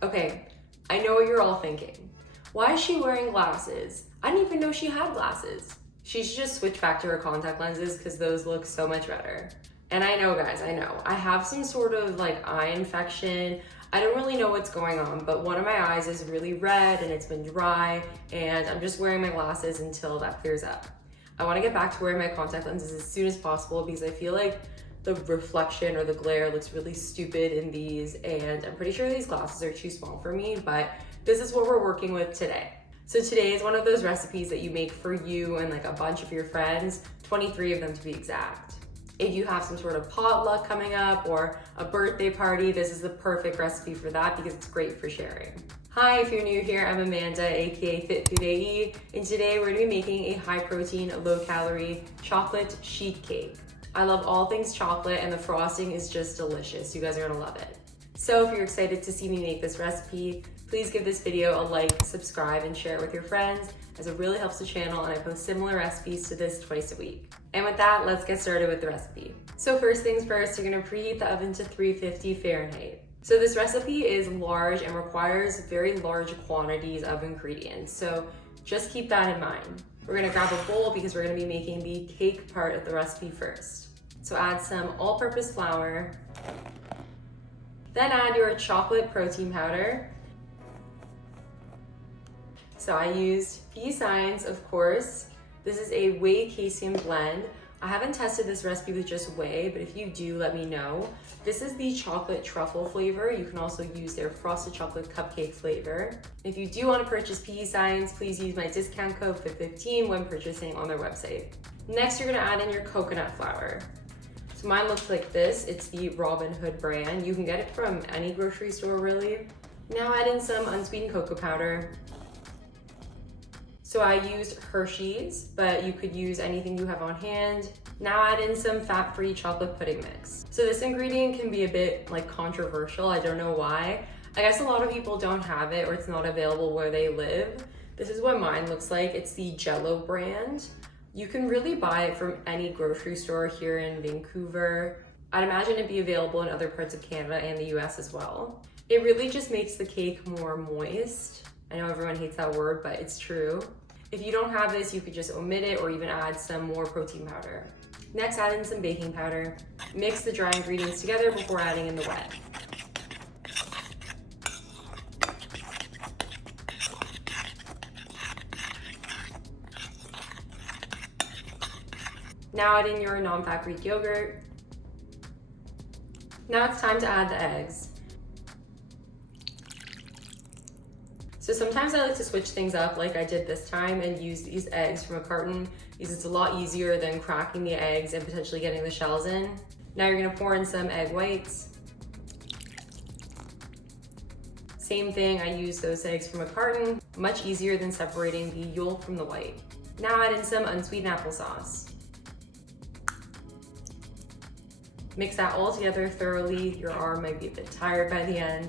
Okay, I know what you're all thinking. Why is she wearing glasses? I didn't even know she had glasses. She should just switch back to her contact lenses because those look so much better. And I know, guys, I know. I have some sort of like eye infection. I don't really know what's going on, but one of my eyes is really red and it's been dry, and I'm just wearing my glasses until that clears up. I want to get back to wearing my contact lenses as soon as possible because I feel like the reflection or the glare looks really stupid in these, and I'm pretty sure these glasses are too small for me, but this is what we're working with today. So today is one of those recipes that you make for you and like a bunch of your friends, 23 of them to be exact. If you have some sort of potluck coming up or a birthday party, this is the perfect recipe for that because it's great for sharing. Hi, if you're new here, I'm Amanda, aka Fit Food AE, and today we're gonna be making a high protein, low calorie chocolate sheet cake. I love all things chocolate and the frosting is just delicious. You guys are gonna love it. So if you're excited to see me make this recipe, please give this video a like, subscribe, and share it with your friends, as it really helps the channel, and I post similar recipes to this twice a week. And with that, let's get started with the recipe. So first things first, you're gonna preheat the oven to 350 Fahrenheit. So this recipe is large and requires very large quantities of ingredients, so just keep that in mind. We're gonna grab a bowl because we're gonna be making the cake part of the recipe first. So add some all-purpose flour, then add your chocolate protein powder. So I used peace signs, of course. This is a whey casein blend. I haven't tested this recipe with just whey, but if you do, let me know. This is the chocolate truffle flavor. You can also use their frosted chocolate cupcake flavor. If you do want to purchase peace signs, please use my discount code FIT15 when purchasing on their website. Next, you're gonna add in your coconut flour. So mine looks like this. It's the Robin Hood brand. You can get it from any grocery store, really. Now add in some unsweetened cocoa powder. So I used Hershey's, but you could use anything you have on hand. Now add in some fat-free chocolate pudding mix. So this ingredient can be a bit like controversial. I don't know why. I guess a lot of people don't have it or it's not available where they live. This is what mine looks like. It's the Jell-O brand. You can really buy it from any grocery store here in Vancouver. I'd imagine it'd be available in other parts of Canada and the US as well. It really just makes the cake more moist. I know everyone hates that word, but it's true. If you don't have this, you could just omit it or even add some more protein powder. Next, add in some baking powder. Mix the dry ingredients together before adding in the wet. Now add in your non-fat Greek yogurt. Now it's time to add the eggs. So sometimes I like to switch things up like I did this time and use these eggs from a carton because it's a lot easier than cracking the eggs and potentially getting the shells in. Now you're gonna pour in some egg whites. Same thing, I use those eggs from a carton, much easier than separating the yolk from the white. Now add in some unsweetened applesauce. Mix that all together thoroughly. Your arm might be a bit tired by the end.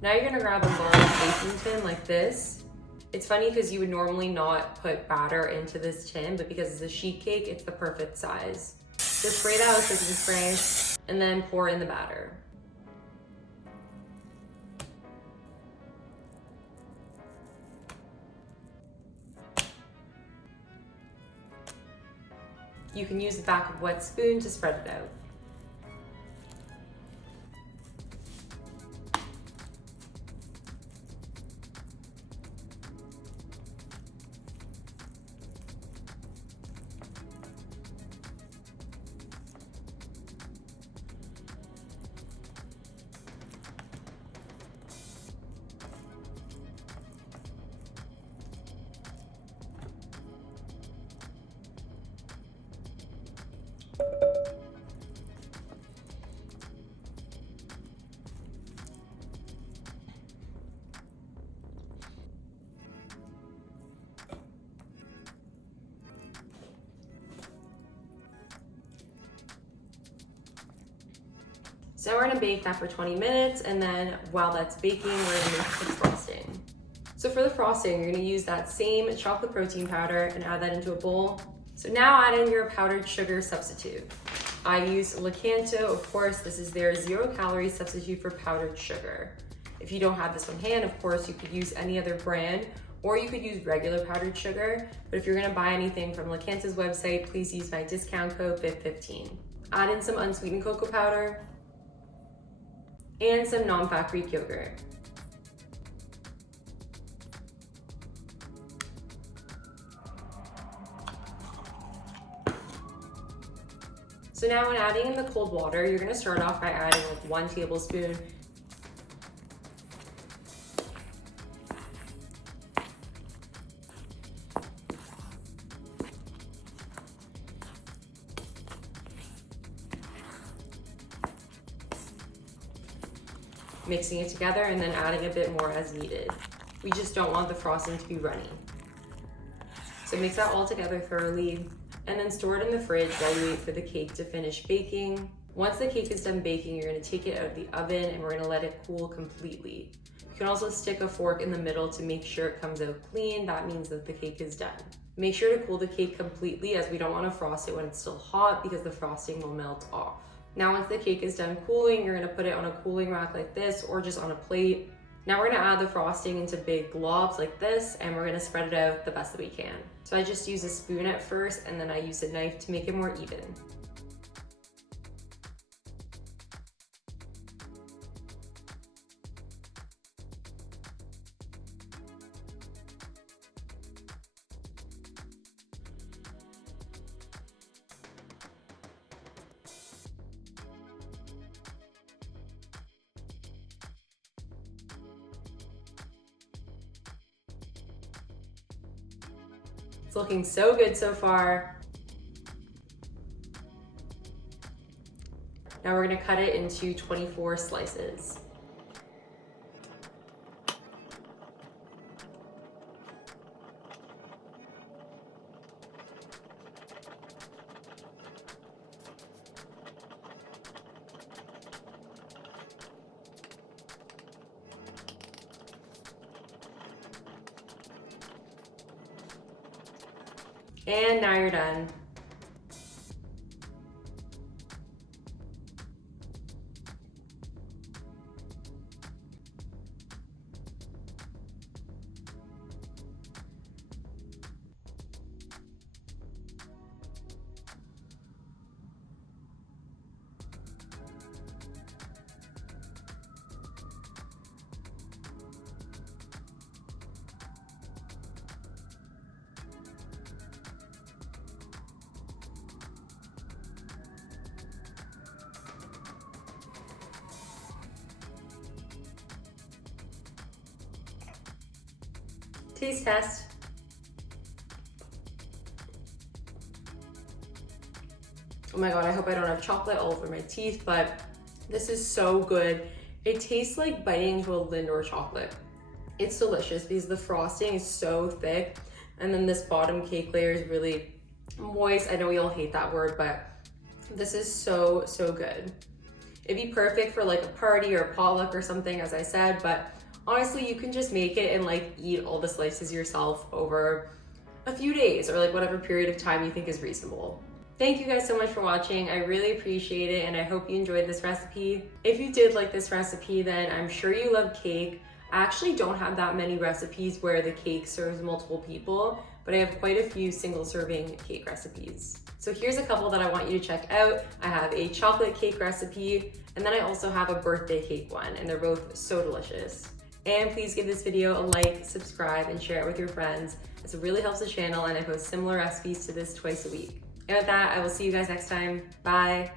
Now you're gonna grab a large baking tin like this. It's funny because you would normally not put batter into this tin, but because it's a sheet cake, it's the perfect size. Just spray that with cooking spray and then pour in the batter. You can use the back of a wet spoon to spread it out. So we're gonna bake that for 20 minutes, and then while that's baking, we're gonna make the frosting. So for the frosting, you're gonna use that same chocolate protein powder and add that into a bowl. So now add in your powdered sugar substitute. I use Lakanto, of course, this is their 0-calorie substitute for powdered sugar. If you don't have this on hand, of course, you could use any other brand, or you could use regular powdered sugar. But if you're gonna buy anything from Lakanto's website, please use my discount code BIF15. Add in some unsweetened cocoa powder and some non-fat Greek yogurt. So now when adding in the cold water, you're gonna start off by adding like 1 tablespoon. Mixing it together and then adding a bit more as needed. We just don't want the frosting to be runny. So mix that all together thoroughly and then store it in the fridge while you wait for the cake to finish baking. Once the cake is done baking, you're gonna take it out of the oven and we're gonna let it cool completely. You can also stick a fork in the middle to make sure it comes out clean. That means that the cake is done. Make sure to cool the cake completely, as we don't wanna frost it when it's still hot because the frosting will melt off. Now once the cake is done cooling, you're gonna put it on a cooling rack like this or just on a plate. Now we're gonna add the frosting into big globs like this and we're gonna spread it out the best that we can. So I just use a spoon at first and then I use a knife to make it more even. It's looking so good so far. Now we're gonna cut it into 24 slices. And now you're done. Taste test. Oh my God, I hope I don't have chocolate all over my teeth, but this is so good. It tastes like biting into a Lindor chocolate. It's delicious because the frosting is so thick and then this bottom cake layer is really moist. I know we all hate that word, but this is so, so good. It'd be perfect for like a party or a potluck or something, as I said, but honestly, you can just make it and like eat all the slices yourself over a few days or like whatever period of time you think is reasonable. Thank you guys so much for watching. I really appreciate it and I hope you enjoyed this recipe. If you did like this recipe, then I'm sure you love cake. I actually don't have that many recipes where the cake serves multiple people, but I have quite a few single serving cake recipes. So here's a couple that I want you to check out. I have a chocolate cake recipe and then I also have a birthday cake one, and they're both so delicious. And please give this video a like, subscribe, and share it with your friends. This really helps the channel and I post similar recipes to this twice a week. And with that, I will see you guys next time. Bye.